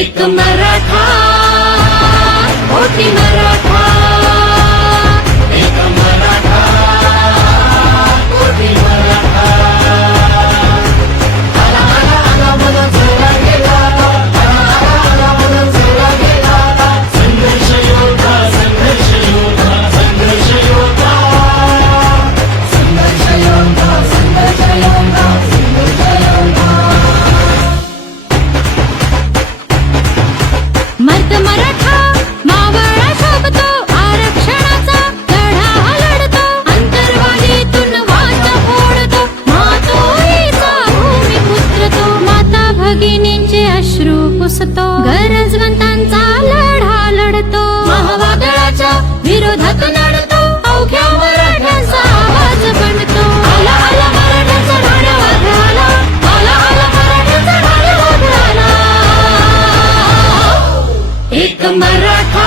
एक मराठा अश्रू पुसतो. गरजवंतांचा लढा लढतो. महावादळाच्या विरोधात लढतो अवघ्या मराठ्यांचा आवाज बनतो. आला आला मराठ्यांचा ढाण्या वाघ आला आला मराठ्यांचा ढाण्या वाघ एक मराठा